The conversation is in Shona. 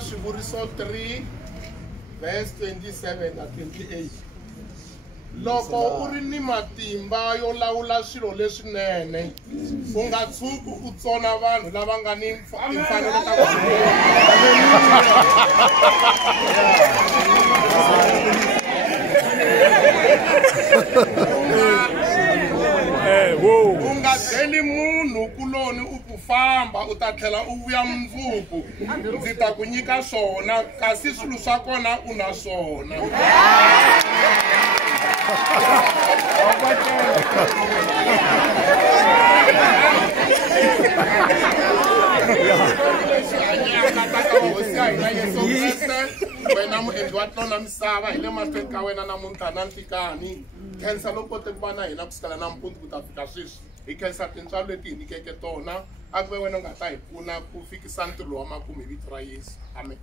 Swivuriso 3 verse 27 na 28. Loko uri ni matimba yo lawula swilo leswinene u nga tshuki u tsona vanhu lava nga ni timfanelo ta u nga deli munhu kuloni u ku famba u ta tlhela u vuya mundzuku ndzi ta ku nyika swona kasi swilo swa kona u na swona. Wena muendli wa tona misava hi le mahlweni ka wena namuntlha na ntikani khensa loko kote ku va na hina kusukela nampundzu ku ta fika sweswi hi khensa tintswalo leti hi nyikeke tona a ku ve wena u nga ta hi pfuna ku fikisa ntirho wa makumu hi vito ra Yesu, amen.